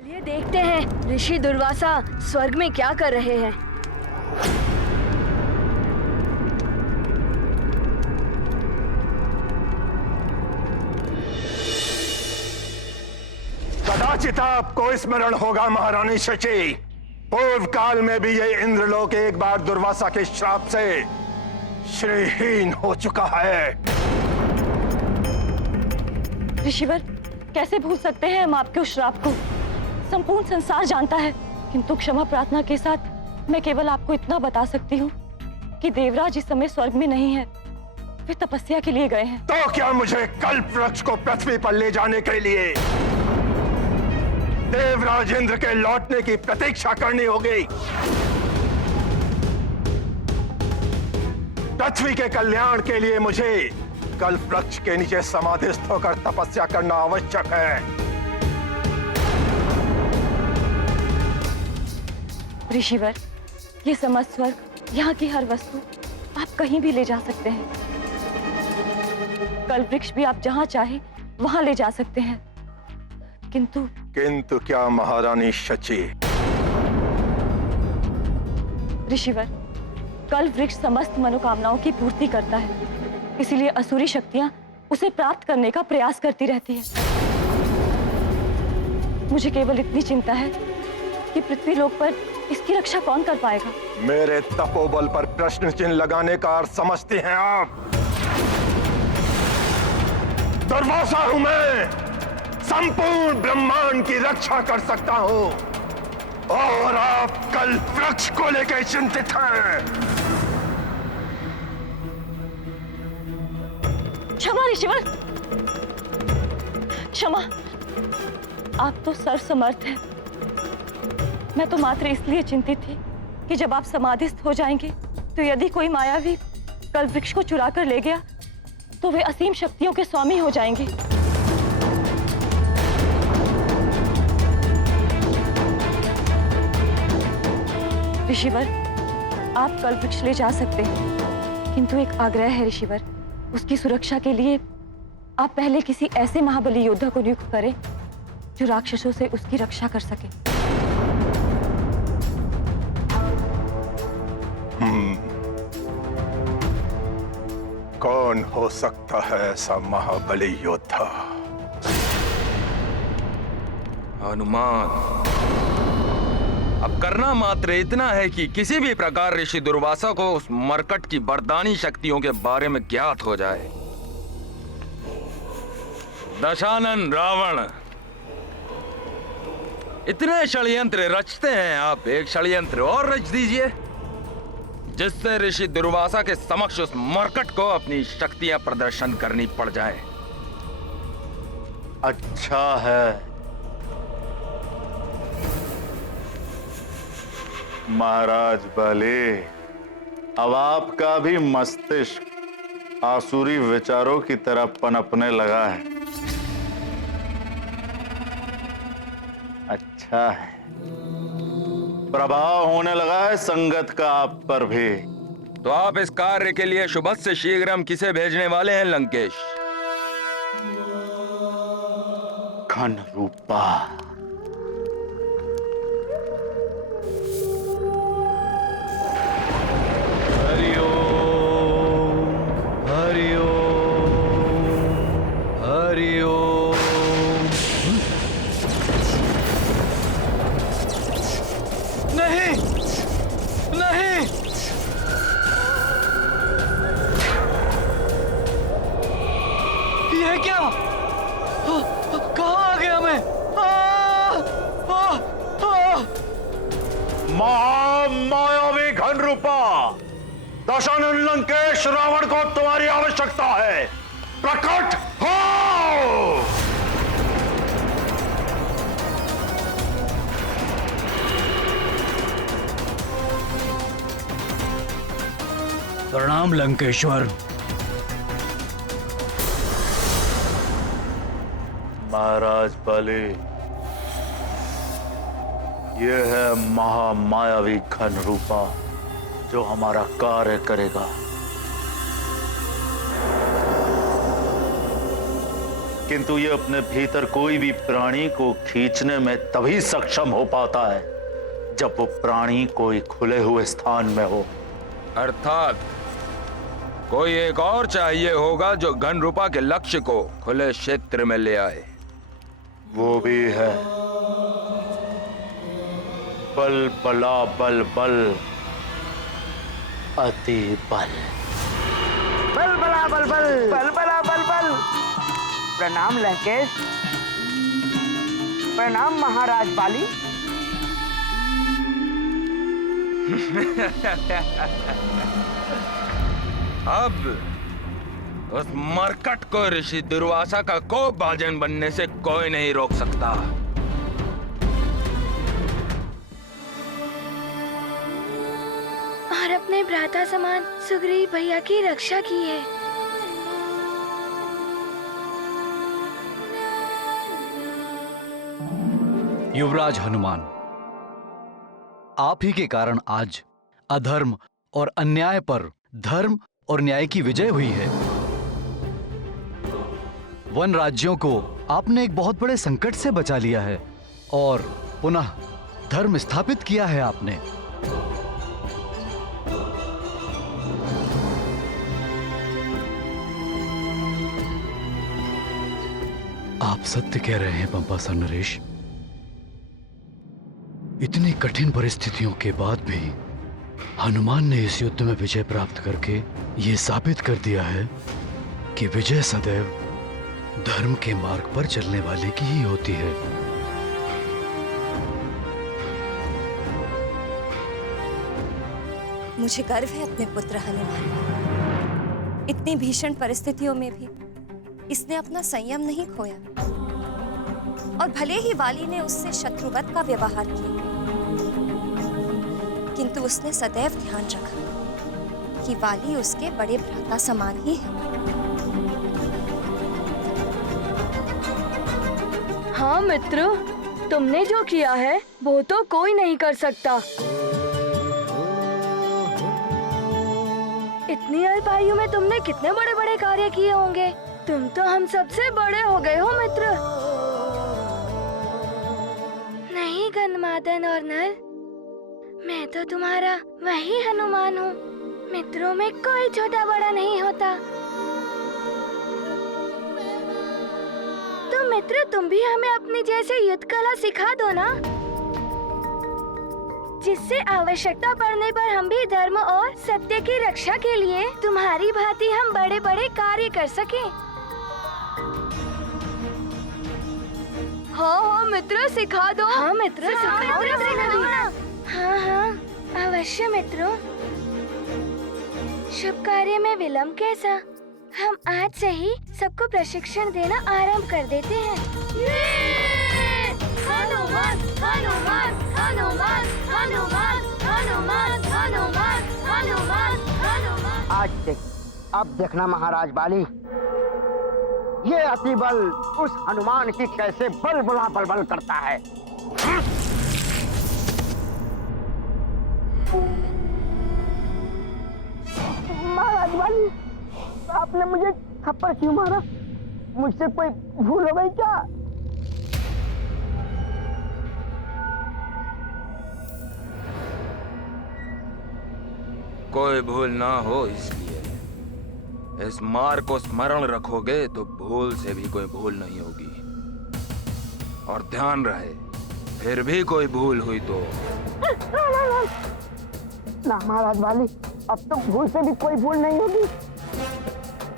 चलिए देखते हैं ऋषि दुर्वासा स्वर्ग में क्या कर रहे हैं। कदाचित आपको स्मरण होगा महारानी शची, पूर्व काल में भी ये इंद्रलोक एक बार दुर्वासा के श्राप से श्रीहीन हो चुका है। ऋषिवर, कैसे भूल सकते हैं हम आपके उस श्राप को? संपूर्ण संसार जानता है, किंतु क्षमा प्रार्थना के साथ मैं केवल आपको इतना बता सकती हूँ कि देवराज इस समय स्वर्ग में नहीं है, वे तपस्या के लिए गए हैं। तो क्या मुझे कल्प वृक्ष को पृथ्वी पर ले जाने के लिए देवराज इंद्र के लौटने की प्रतीक्षा करनी होगी? पृथ्वी के कल्याण के लिए मुझे कल्प वृक्ष के नीचे समाधिस्थ होकर तपस्या करना आवश्यक है। ऋषिवर, ये समस्त स्वर्ग, यहाँ की हर वस्तु आप कहीं भी ले जा सकते हैं। कल्प वृक्ष भी आप जहाँ चाहे वहाँ ले जा सकते हैं, किंतु क्या महारानी शची? ऋषिवर, कल्प वृक्ष समस्त मनोकामनाओं की पूर्ति करता है, इसीलिए असुरी शक्तियां उसे प्राप्त करने का प्रयास करती रहती है। मुझे केवल इतनी चिंता है कि पृथ्वी लोक पर इसकी रक्षा कौन कर पाएगा? मेरे तपोबल पर प्रश्न चिन्ह लगाने का अर्थ समझते हैं आप? दुर्वासा हूं मैं, संपूर्ण ब्रह्मांड की रक्षा कर सकता हूं, और आप कल्प वृक्ष को लेकर चिंतित हैं। क्षमा ऋषिवर, क्षमा। आप तो सर्वसमर्थ हैं। मैं तो मात्र इसलिए चिंतित थी कि जब आप समाधिस्थ हो जाएंगे तो यदि कोई मायावी कल्प वृक्ष को चुरा कर ले गया तो वे असीम शक्तियों के स्वामी हो जाएंगे। ऋषिवर, आप कल्प वृक्ष ले जा सकते हैं, किंतु एक आग्रह है ऋषिवर, उसकी सुरक्षा के लिए आप पहले किसी ऐसे महाबली योद्धा को नियुक्त करें जो राक्षसों से उसकी रक्षा कर सके। कौन हो सकता है ऐसा महाबली योद्धा? हनुमान। अब करना मात्र इतना है कि किसी भी प्रकार ऋषि दुर्वासा को उस मरकट की वरदानी शक्तियों के बारे में ज्ञात हो जाए। दशानन रावण, इतने षड्यंत्र रचते हैं आप, एक षड्यंत्र और रच दीजिए जिससे ऋषि दुर्वासा के समक्ष उस मरकट को अपनी शक्तियां प्रदर्शन करनी पड़ जाए। अच्छा है महाराज बले, अब आपका भी मस्तिष्क आसुरी विचारों की तरह पनपने लगा है। अच्छा है, प्रभाव होने लगा है संगत का आप पर भी। तो आप इस कार्य के लिए शुभ से शीघ्र हम किसे भेजने वाले हैं लंकेश? घन रूपा। महामायावी घन रूपा, दशानन लंकेश रावण को तुम्हारी आवश्यकता है, प्रकट हो। प्रणाम लंकेश्वर। महाराज बली, यह है महामायावी घन रूपा जो हमारा कार्य करेगा। किंतु ये अपने भीतर कोई भी प्राणी को खींचने में तभी सक्षम हो पाता है जब वो प्राणी कोई खुले हुए स्थान में हो। अर्थात कोई एक और चाहिए होगा जो घन रूपा के लक्ष्य को खुले क्षेत्र में ले आए। वो भी है बल बला बल बल अति बल। बल बला बल बल बल बला बल बल। प्रणाम लंकेश। प्रणाम महाराज बाली। अब उस मरकट को ऋषि दुर्वासा का कोप भाजन बनने से कोई नहीं रोक सकता। और अपने भ्राता समान सुग्रीव भैया की रक्षा की है। युवराज हनुमान, आप ही के कारण आज अधर्म और अन्याय पर धर्म और न्याय की विजय हुई है। वन राज्यों को आपने एक बहुत बड़े संकट से बचा लिया है और पुनः धर्म स्थापित किया है आपने। आप सत्य कह रहे हैं पंपासन नरेश। इतनी कठिन परिस्थितियों के बाद भी हनुमान ने इस युद्ध में विजय प्राप्त करके ये साबित कर दिया है कि विजय सदैव धर्म के मार्ग पर चलने वाले की ही होती है। मुझे गर्व है अपने पुत्र हनुमान। इतनी भीषण परिस्थितियों में भी इसने अपना संयम नहीं खोया और भले ही वाली ने उससे शत्रुवत का व्यवहार किया, किंतु उसने सदैव ध्यान रखा कि वाली उसके बड़े भ्राता समान ही है। हाँ मित्र, तुमने जो किया है वो तो कोई नहीं कर सकता। इतनी अल्प आयु में तुमने कितने बड़े बड़े कार्य किए होंगे। तुम तो हम सबसे बड़े हो गए हो मित्र। नहीं गन्मादन और नल, मैं तो तुम्हारा वही हनुमान हूँ। मित्रों में कोई छोटा बड़ा नहीं होता। तो मित्र, तुम भी हमें अपनी जैसे युद्ध कला सिखा दो ना, जिससे आवश्यकता पड़ने पर हम भी धर्म और सत्य की रक्षा के लिए तुम्हारी भांति हम बड़े बड़े कार्य कर सकें। हाँ मित्र, सिखा दो। हाँ मित्र, सिखा दो ना। हाँ हाँ अवश्य मित्रों। शुभ कार्य में विलंब कैसा, हम आज से ही सबको प्रशिक्षण देना आरंभ कर देते हैं। हनुमान हनुमान हनुमान हनुमान हनुमान हनुमान हनुमान हनुमान। आज देख, अब देखना महाराज बाली, ये अति बल उस हनुमान की कैसे बल बुला बल बल करता है। महाराज बाली, आपने मुझे थप्पड़ क्यों मारा? मुझसे कोई भूल हो गई क्या? कोई भूल ना हो इसलिए इस मार्ग को स्मरण रखोगे तो भूल से भी कोई भूल नहीं होगी। और ध्यान रहे, फिर भी कोई भूल हुई तो ना महाराज बाली, अब तो भूल से भी कोई भूल नहीं होगी।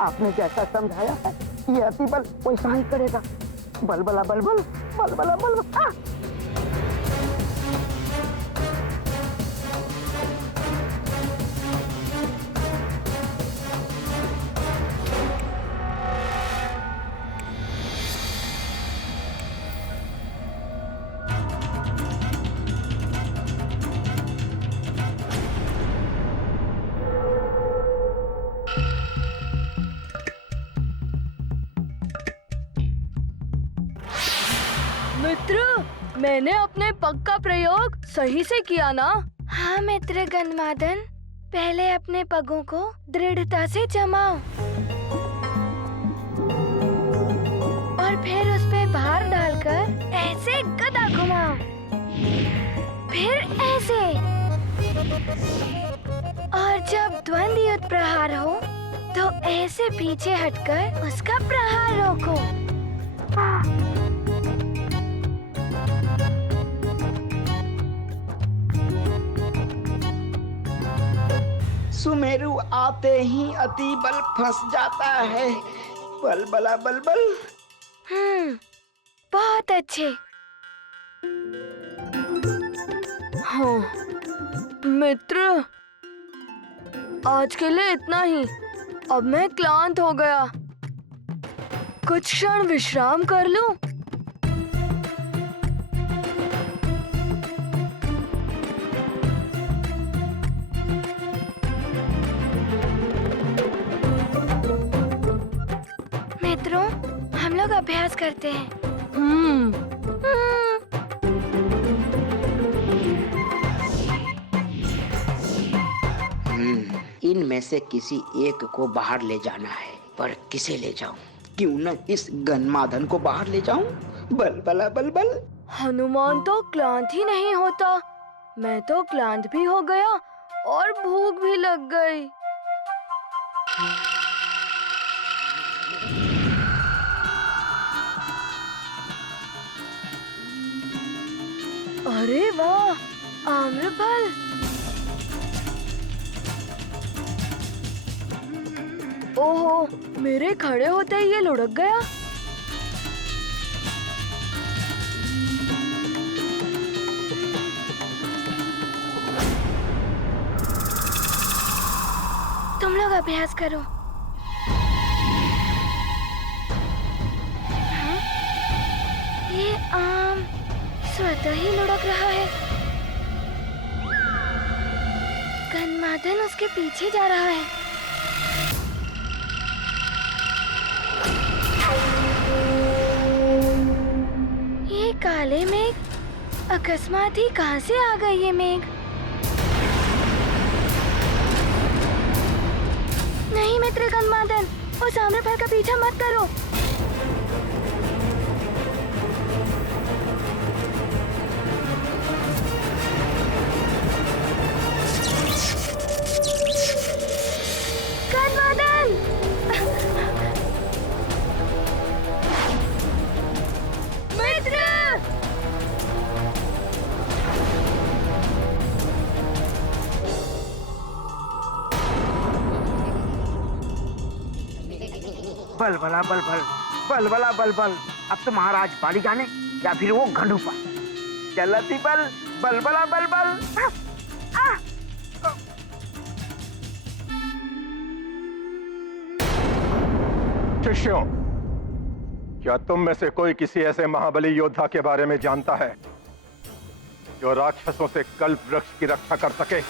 आपने जैसा समझाया है ये अति बल वैसा ही करेगा। बल बला बल बल बल बला बल बल। मित्र, मैंने अपने पग का प्रयोग सही से किया ना? हाँ मित्र गन्मादन, पहले अपने पगों को दृढ़ता से जमाओ और फिर उस पे भार डालकर ऐसे गदा घुमाओ, फिर ऐसे, और जब द्वंद्व युद्ध प्रहार हो तो ऐसे पीछे हटकर उसका प्रहार रोको। सुमेरु आते ही अति बल फंस जाता है। बल बला बल बल। बहुत अच्छे। हाँ मित्र, आज के लिए इतना ही। अब मैं क्लांत हो गया, कुछ क्षण विश्राम कर लूं। मित्रों, हम लोग अभ्यास करते हैं। इनमें से किसी एक को बाहर ले जाना है, पर किसे ले जाऊं? क्यों न इस गन्माधन को बाहर ले जाऊं? बल बला बल बल। हनुमान तो क्लांत ही नहीं होता, मैं तो क्लांत भी हो गया और भूख भी लग गई। अरे वाह, आम्रफल। ओहो, मेरे खड़े होते ही ये लुढ़क गया। तुम लोग अभ्यास करो। हाँ? ये आम स्वतः ही लुढ़क रहा है। गन्माधन उसके पीछे जा रहा है। ये काले मेघ अकस्मात ही कहां से आ गए? ये मेघ नहीं मित्र गन्माधन, उस आम्रफल का पीछा मत करो। गन्माधन! मित्र! बल बला बल बल, बल बला बल बल। अब तो महाराज बाली जाने या फिर वो घंडूपा। चलती बल, बल बला बल बल। शिष्यों, क्या तुम में से कोई किसी ऐसे महाबली योद्धा के बारे में जानता है जो राक्षसों से कल्प वृक्ष की रक्षा कर सके?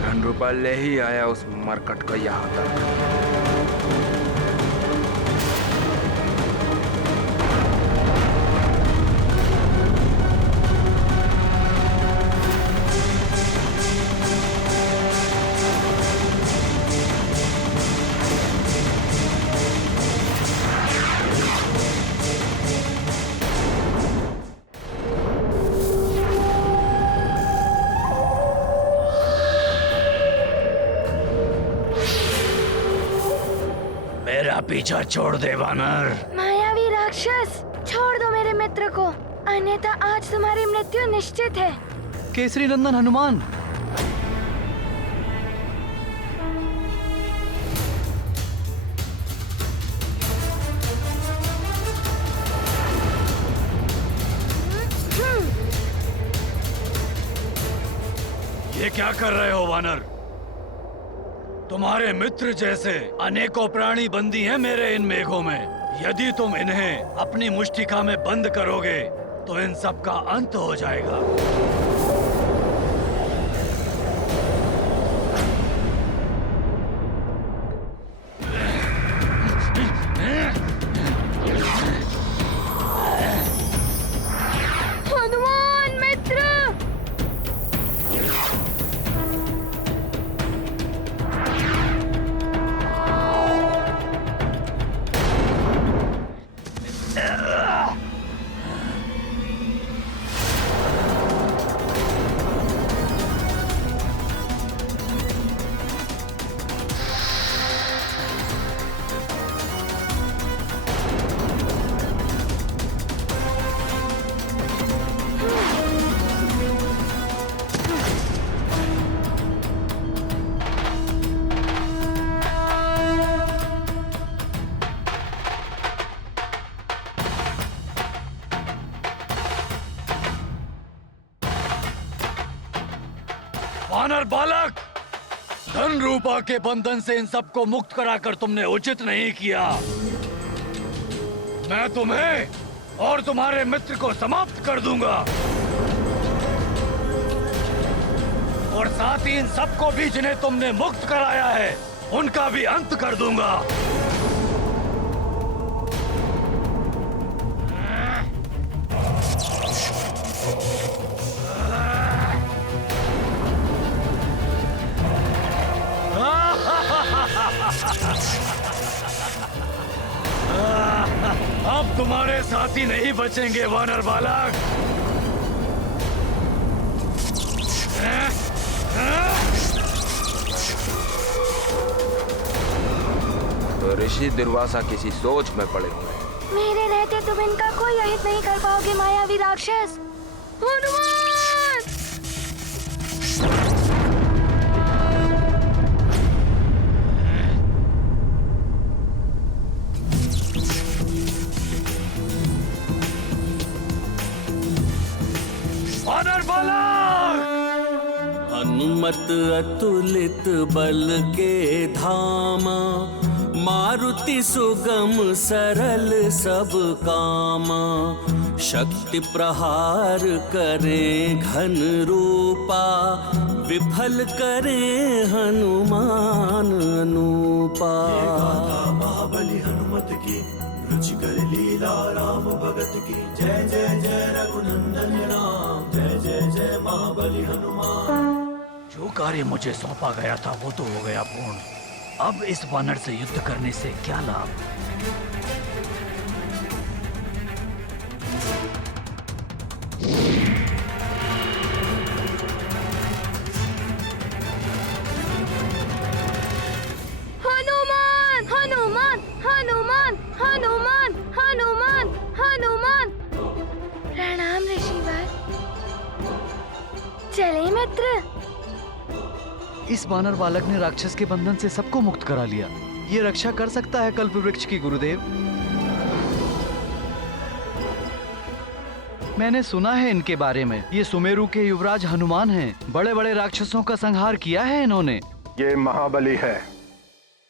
घनरूपा ले ही आया उस मरकट को यहाँ तक। मेरा पीछा छोड़ दे वानर। मायावी राक्षस, छोड़ दो मेरे मित्र को, अन्यथा आज तुम्हारी मृत्यु निश्चित है। केसरी नंदन हनुमान, ये क्या कर रहे हो वानर? तुम्हारे मित्र जैसे अनेकों प्राणी बंदी हैं मेरे इन मेघों में। यदि तुम इन्हें अपनी मुष्टिका में बंद करोगे तो इन सब का अंत हो जाएगा। वानर बालक, धन रूपा के बंधन से इन सबको मुक्त कराकर तुमने उचित नहीं किया। मैं तुम्हें और तुम्हारे मित्र को समाप्त कर दूंगा और साथ ही इन सबको भी जिन्हें तुमने मुक्त कराया है उनका भी अंत कर दूंगा। अब तुम्हारे साथी नहीं बचेंगे वानर बालक। तो ऋषि दुर्वासा किसी सोच में पड़े हुए हैं। मेरे रहते तुम इनका कोई अहित नहीं कर पाओगे मायावी राक्षस। हनुमान! वानर बालक! हनुमत अतुलित बल के धामा, मारुति सुगम सरल सब कामा। शक्ति प्रहार करे घन रूपा, विफल करे हनुमान अनूपा। महाबली हनुमत की, रुचिकर लीला राम भगत की। जय जय जय रघुनंदन राम, जय जय जय महाबली हनुमान। जो कार्य मुझे सौंपा गया था वो तो हो गया पूर्ण। अब इस वानर से युद्ध करने से क्या लाभ? हनुमान! हनुमान! हनुमान! हनुमान! हनुमान! हनुमान! प्रणाम ऋषिवर। चले मित्र। इस वानर बालक ने राक्षस के बंधन से सबको मुक्त करा लिया। ये रक्षा कर सकता है कल्प वृक्ष की, गुरुदेव। मैंने सुना है इनके बारे में। ये सुमेरु के युवराज हनुमान हैं। बड़े बड़े राक्षसों का संहार किया है इन्होंने। ये महाबली है,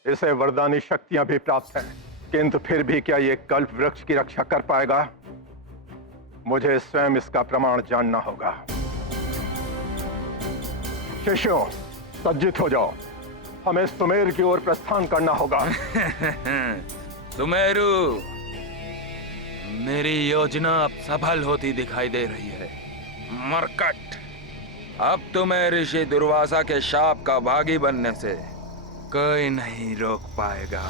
इसे वरदानी शक्तियां भी प्राप्त हैं, किंतु फिर भी क्या ये कल्प वृक्ष की रक्षा कर पाएगा? मुझे स्वयं इसका प्रमाण जानना होगा। शिष्यों, सज्जित हो जाओ, हमें सुमेर की ओर प्रस्थान करना होगा। सुमेरु, मेरी योजना अब सफल होती दिखाई दे रही है। मरकट, अब तुम्हें ऋषि दुर्वासा के शाप का भागी बनने से कोई नहीं रोक पाएगा।